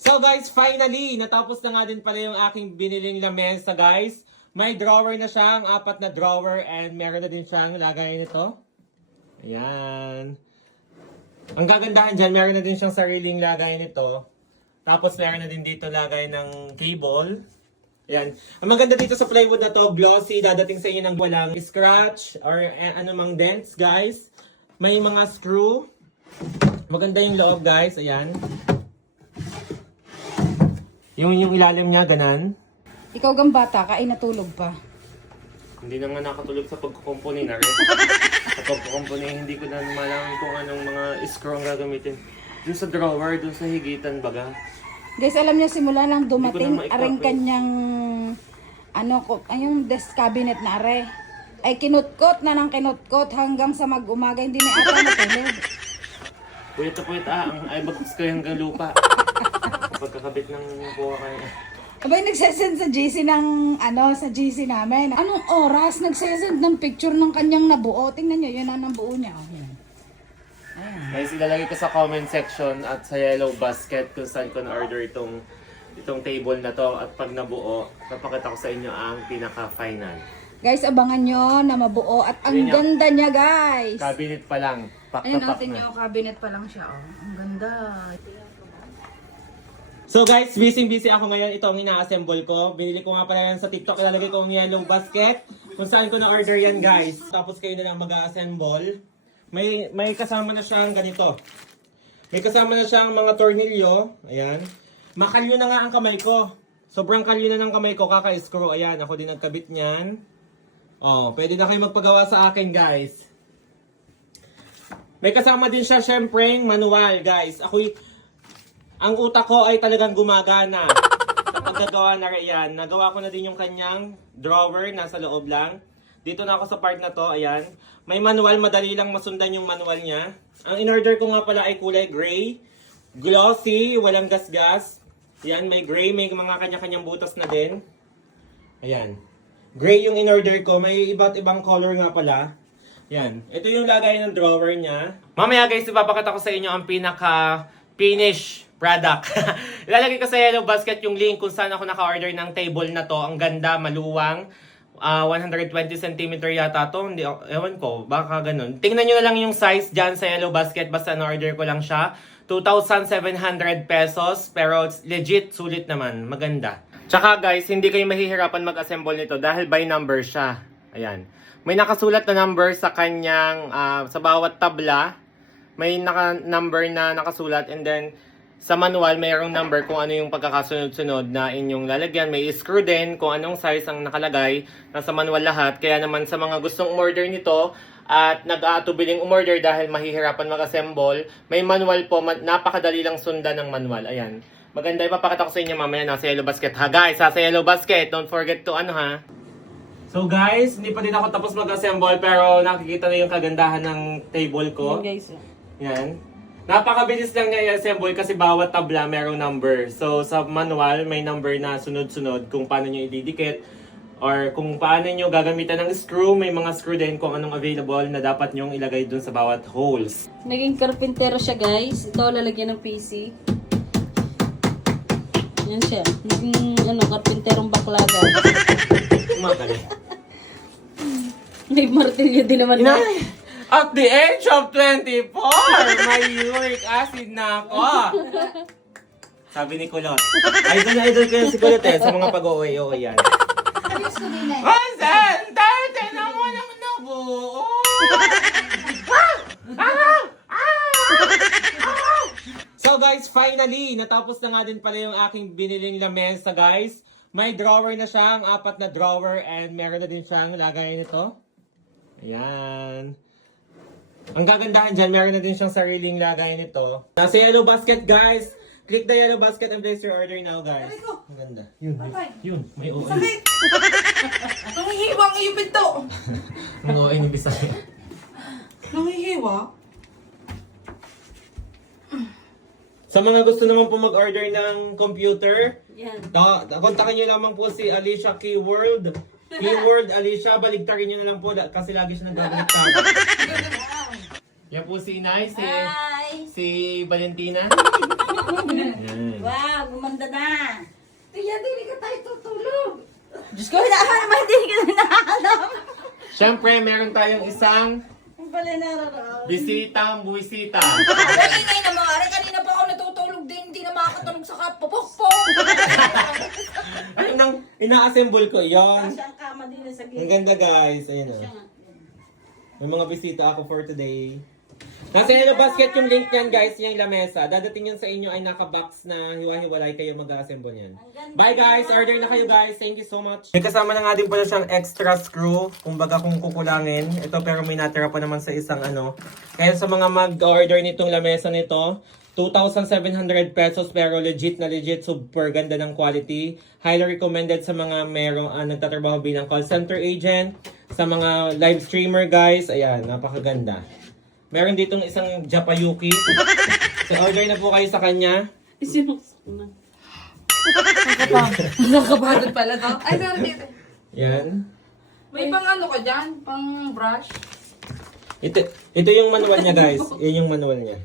So guys, finally, natapos na nga din pala yung aking biniling lamesa guys. May drawer na siya, ang 4 na drawer, and meron na din siyang lagay nito. Ayan. Ang gagandahan dyan, meron na din siyang sariling lagay nito. Tapos meron na din dito lagay ng cable. Ayan. Ang maganda dito sa plywood na to, glossy, dadating sa inyo ng walang scratch or anumang dents guys. May mga screw. Maganda yung loob guys, ayan. Yung ilalim niya, ganan. Ikaw gang bata ka ay natulog pa. Hindi na nga nakatulog sa pagkukumpuni na rin. Sa pagkukumpuni, hindi ko na malaman kung anong mga screw ang gagamitin. Dun sa drawer, dun sa higitan baga. Guys, alam niyo simula lang dumating Hindi ko na aring kanyang yung desk cabinet na are. Ay kinutkot na ng kinutkot hanggang sa mag-umaga hindi na ata natulog. Puyat na puyat ay bagos ko hanggang lupa. Pagkakabit ng buha kayo. Abay, nagsesend sa GC ng, sa GC namin. Anong oras? Nagsesend ng picture ng kanyang nabuo. Tingnan niyo, yun ang nabuo niya. Oh, yan. Ayan. Guys, ilalagay ko sa comment section at sa yellow basket kung saan ko na-order itong table na to. At pag nabuo, napakita ko sa inyo ang pinaka-final. Guys, abangan nyo na mabuo. At ang Yun yan. ganda niya, guys. Cabinet pa lang. Pack na Ayun, pack natin na. yung cabinet pa lang siya. Oh. Ang ganda. So guys, busy ako ngayon. Ito ang ina-assemble ko. Binili ko nga pala yan sa TikTok. Ilalagay ko ang yellow basket. Kung saan ko na-order yan guys. Tapos kayo na lang mag-assemble. May kasama na siyang ganito. May kasama na siyang mga tornilyo. Ayan. Makalyo na nga ang kamay ko. Sobrang kalyo na ng kamay ko. Kaka-screw. Ayan. Ako din nagkabit niyan. Oh, pwede na kayo magpagawa sa akin guys. May kasama din siya syempre manual guys. Ang utak ko ay talagang gumagana sa paggagawa na yan. Nagawa ko na din yung kanyang drawer, nasa loob lang. Dito na ako sa part na to, ayan. May manual, madali lang masundan yung manual niya. Ang in-order ko nga pala ay kulay gray. Glossy, walang gasgas. Yan, may gray, may mga kanya-kanyang butas na din. Ayan. Gray yung in-order ko, may iba't ibang color nga pala. Yan, ito yung lagay ng drawer niya. Mamaya guys, ipapakita ko sa inyo ang pinaka-finish product. Ilalagay ko sa yellow basket yung link kung saan ako naka-order ng table na to. Ang ganda, maluwang. 120 cm yata to. Hindi, ewan ko, baka ganun. Tingnan nyo na lang yung size dyan sa yellow basket. Basta na-order ko lang siya. 2,700 pesos. Pero legit, sulit naman. Maganda. Tsaka guys, hindi kayo mahihirapan mag-assemble nito dahil by number siya. Ayan. May nakasulat na number sa kanyang, sa bawat tabla. May number na nakasulat and then sa manual, mayroong number kung ano yung pagkakasunod-sunod na inyong lalagyan. May screw din kung anong size ang nakalagay. Nasa manual lahat. Kaya naman sa mga gustong umorder nito at nag-aatubiling umorder dahil mahihirapan mag-assemble, may manual po. Napakadali lang sundan ng manual. Ayan. Maganda, ipapakita ko sa inyo mamaya nasa yellow basket. Ha guys, sa yellow basket. Don't forget to ha. So guys, hindi pa din ako tapos mag-assemble pero nakikita na yung kagandahan ng table ko. Yan, guys. Yan. Napakabilis lang niya i-assemble kasi bawat tabla merong number. So sa manual may number na sunod-sunod kung paano niyo ididikit or kung paano niyo gagamitan ng screw. May mga screw din kung anong available na dapat niyong ilagay dun sa bawat holes. Naging karpintero siya guys. Ito lalagyan ng PC. Yan siya. Naging karpinterong baklaga. Magaling. May martilyo din naman na. At the age of 24, may uric acid na ako. Sabi ni Kulot. Idol ko yan si Kulot sa mga pag-uwi-uwi yan. Masan, tarte na mo lang nabuo. So guys, finally, natapos na nga din pala yung aking biniling lamesa guys. May drawer na siya, ang 4 na drawer, and meron na din siyang lagay nito. Ayan. Ang gagandahan dyan, meron na din siyang sariling lagay nito. Nasa yellow basket guys. Click the yellow basket and place your order now guys. Ang ganda. Yun. May OA. Sakit! Nangihiwa ang iyong pinto! Ang OA ni Bisaya. Nangihiwa? Sa mga gusto naman po mag-order ng computer, Yan. kontakin nyo lamang po si Alicia Keyword. Keyword Alicia, baligtarin nyo na lang po kasi lagi siya nag-baligtar. Yan po si Inay, Hi! si Valentina. Yan. Wow, gumanda na. Tiya, dili ka tayo tutulog. Diyos ko, hinaaman naman hindi ka na naalam. Siyempre, meron tayong isang Ang pala nararaw. bisitang buwisita. Ingay na mga kanina pa ako natutulog din, hindi na makakatulog sa kapopokpok. Ayun nang ina-assemble ko. Yon. Kasi ang kama din sa Ang gilid. ganda guys. Ayun na. May mga bisita ako for today. Nasa Hello Basket yung link niyan guys, yung lamesa. Dadating yan sa inyo ay naka-box na hiwa-hiwalay kayo mag-assemble yan. Bye guys! Order na kayo guys. Thank you so much. May kasama na nga din pala siyang extra screw. Kumbaga kung kukulangin. Ito pero may natira pa naman sa isang ano. Kaya sa mga mag-order nitong lamesa nito, 2,700 pesos pero legit na legit. Super ganda ng quality. Highly recommended sa mga nagtatrabaho bilang call center agent. Sa mga live streamer guys. Ayan, napakaganda. Meron ditong isang Japayuki. So order na po kayo sa kanya. Isinuks ko na. Nakapagod pala to. Ay, pero dito. Yan. May pang ano ka dyan? Pang brush? Ito yung manual niya guys. Yan yung manual niya.